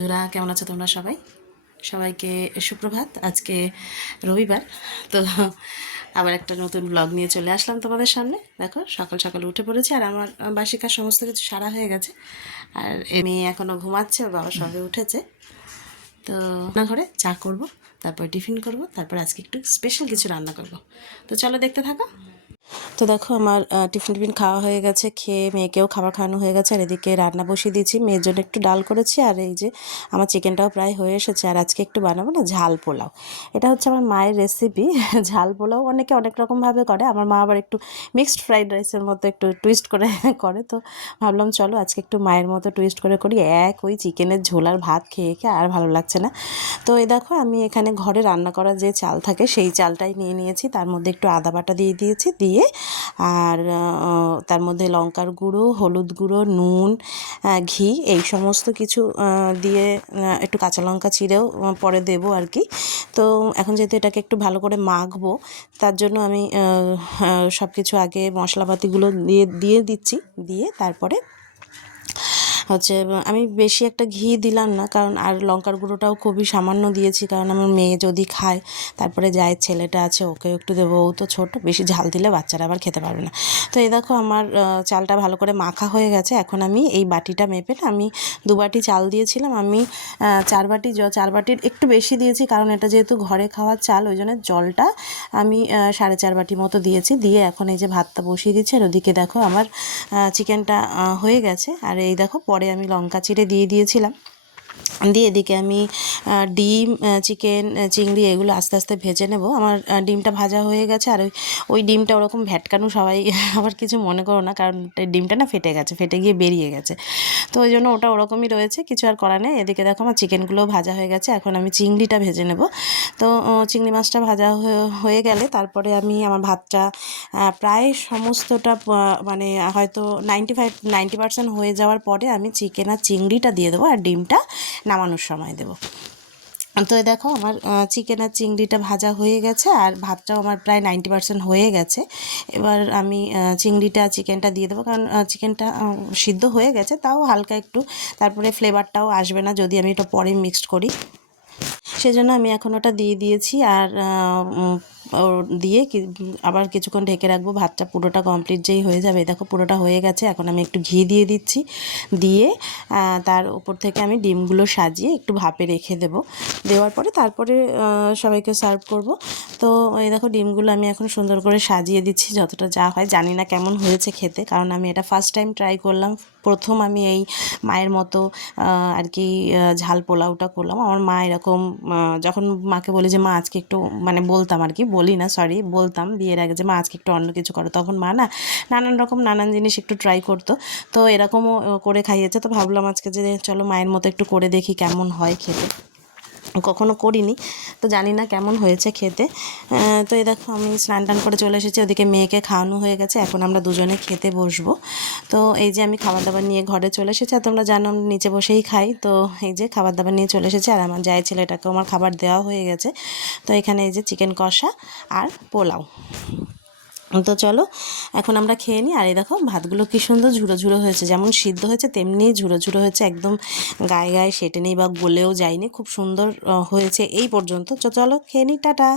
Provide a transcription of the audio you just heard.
বন্ধুরা, কেমন আছো তোমরা সবাই? সবাইকে সুপ্রভাত। আজকে রবিবার, তো আবার একটা নতুন ব্লগ নিয়ে চলে আসলাম তোমাদের সামনে। দেখো, সকাল সকাল উঠে পড়েছি আর আমার বাসিকার সমস্ত কিছু সারা হয়ে গেছে। আর এ মেয়ে এখনও ঘুমাচ্ছে বাবা সবে উঠেছে। তো রান্না ঘরে চা করব, তারপর টিফিন করব, তারপর আজকে একটু স্পেশাল কিছু রান্না করব। তো চলো দেখতে থাকো। তো দেখো আমার টিফিন টিফিন খাওয়া হয়ে গেছে, খেয়ে মেয়েকেও খাবার খাওয়ানো হয়ে গেছে, আর এদিকে রান্না বসিয়ে দিয়েছি। মেয়ের জন্য একটু ডাল করেছি, আর এই যে আমার চিকেনটাও প্রায় হয়ে এসেছে, আর আজকে একটু বানাবো না, ঝাল পোলাও। এটা হচ্ছে আমার মায়ের রেসিপি ঝাল পোলাও। অনেকে অনেক রকমভাবে করে, আমার মা আবার একটু মিক্সড ফ্রাইড রাইসের মতো একটু টুইস্ট করে করে, তো ভাবলাম চলো আজকে একটু মায়ের মতো টুইস্ট করে করি, এক ওই চিকেনের ঝোল আর ভাত খেয়ে খেয়ে আর ভালো লাগছে না। তো এই দেখো আমি এখানে ঘরে রান্না করা যে চাল থাকে, সেই চালটাই নিয়ে নিয়েছি, তার মধ্যে একটু আদা বাটা দিয়ে দিয়েছি, দিয়ে আর তার মধ্যে লঙ্কার গুঁড়ো, হলুদ গুঁড়ো, নুন ঘি এই সমস্ত কিছু দিয়ে একটু কাঁচা লঙ্কা চিড়েও পরে দেবো আর কি। তো এখন যেহেতু এটাকে একটু ভালো করে মাখবো, তার জন্য আমি সব কিছু আগে মশলাপাতিগুলো দিয়ে দিয়ে দিচ্ছি, দিয়ে তারপরে হচ্ছে আমি বেশি একটা ঘি দিলাম না, কারণ আর লঙ্কার গুঁড়োটাও খুবই সামান্য দিয়েছি, কারণ আমার মেয়ে যদি খায়, তারপরে যায় ছেলেটা আছে, ওকে একটু দেবো, ও তো ছোট, বেশি ঝাল দিলে বাচ্চারা আবার খেতে পারবে না। তো এই দেখো আমার চালটা ভালো করে মাখা হয়ে গেছে, এখন আমি এই বাটিটা মেপে না, আমি দু বাটি চাল দিয়েছিলাম, আমি চার বাটি চার বাটির একটু বেশি দিয়েছি, কারণ এটা যেহেতু ঘরে খাওয়ার চাল, ওই জন্য জলটা আমি সাড়ে চার বাটি মতো দিয়েছি, দিয়ে এখন এই যে ভাতটা বসিয়ে দিচ্ছি, আর ওদিকে দেখো আমার চিকেনটা হয়ে গেছে, আর এই দেখো পরে আমি লঙ্কা চিড়ে দিয়ে দিয়েছিলাম। দিয়ে এদিকে আমি ডিম চিকেন চিংড়ি এগুলো আস্তে আস্তে ভেজে নেব। আমার ডিমটা ভাজা হয়ে গেছে আর ওই ওই ডিমটা ওরকম ভ্যাটকানো সবাই আবার কিছু মনে করো না, কারণ ডিমটা না ফেটে গেছে, ফেটে গিয়ে বেরিয়ে গেছে। তো ওই জন্য ওটা ওরকমই রয়েছে, কিছু আর করা নেই। এদিকে দেখো আমার চিকেনগুলো ভাজা হয়ে গেছে, এখন আমি চিংড়িটা ভেজে নেব। তো চিংড়ি মাছটা ভাজা হয়ে- গেলে তারপরে আমি আমার ভাতটা প্রায় সমস্তটা মানে হয়তো নাইনটি ফাইভ, নাইনটি পার্সেন্ট হয়ে যাওয়ার পরে আমি চিকেন আর চিংড়িটা দিয়ে দেবো আর ডিমটা। নামানোর সময় দেবো। তো দেখো আমার চিকেন আর চিংড়িটা ভাজা হয়ে গেছে আর ভাতটাও আমার প্রায় নাইনটি পার্সেন্ট হয়ে গেছে। এবার আমি চিংড়িটা চিকেনটা দিয়ে দেবো কারণ চিকেনটা সিদ্ধ হয়ে গেছে, তাও হালকা একটু। তারপরে ফ্লেভারটাও আসবে না যদি আমি এটা পরে মিক্সড করি। সেজন্য আমি এখন ওটা দিয়ে দিয়েছি আর দিয়ে আবার কিছুক্ষণ ঢেকে রাখব, ভাতটা পুরোটা কমপ্লিট যেই হয়ে যাবে দেখো পুরোটা হয়ে গেছে, এখন আমি একটু ঘি দিয়ে দিচ্ছি, দিয়ে তার উপর থেকে আমি ডিমগুলো সাজিয়ে একটু ভাপে রেখে দেব, দেওয়ার পরে তারপরে সবাইকে সার্ভ করব, তো এই দেখো ডিমগুলো আমি এখন সুন্দর করে সাজিয়ে দিচ্ছি, যতটা যা হয়, জানি না কেমন হয়েছে খেতে, কারণ আমি এটা ফার্স্ট টাইম ট্রাই করলাম, প্রথম আমি এই মায়ের মতো আর কি ঝাল পোলাওটা করলাম, আমার মা এরকম যখন মাকে বলি যে, মা, আজকে একটু মানে বলতাম আর কি বলি না সরি বলতাম। বিয়ের আগে যে, মা, আজকে একটু অন্য কিছু করো। তখন মা না নানান রকম, নানান জিনিস একটু ট্রাই করতো। তো এরকমও করে খাইয়েছে। তো ভাবলাম আজকে যে, চলো মায়ের মতো একটু করে দেখি কেমন হয় খেতে। কখনো করিনি, তো জানি না কেমন হয়েছে খেতে। তো এই দেখো আমি স্নান টান করে চলে এসেছি, ওদিকে মেয়েকে খাওয়ানো হয়ে গেছে, এখন আমরা দুজনে খেতে বসবো। তো এই যে আমি খাবার দাবার নিয়ে ঘরে চলে এসেছি, আর তোমরা জানো আমি নিচে বসেই খাই, তো এই যে খাবার দাবার নিয়ে চলে এসেছি, আর আমার যায় ছেলেটাকেও আমার খাবার দেওয়া হয়ে গেছে। তো এখানে এই যে চিকেন কষা আর পোলাও। তো চলো, এখন আমরা খেয়ে নিই। আর এই দেখো, ভাতগুলো কী সুন্দর ঝুড়ো ঝুড়ো হয়েছে। যেমন সিদ্ধ হয়েছে, তেমনি ঝুড়ো ঝুড়ো হয়েছে। একদম গায়ে গায়ে সেটে নেই বা গলেও যায়নি। খুব সুন্দর হয়েছে এই পর্যন্ত। তো চলো, খেয়ে নিই। টাটা।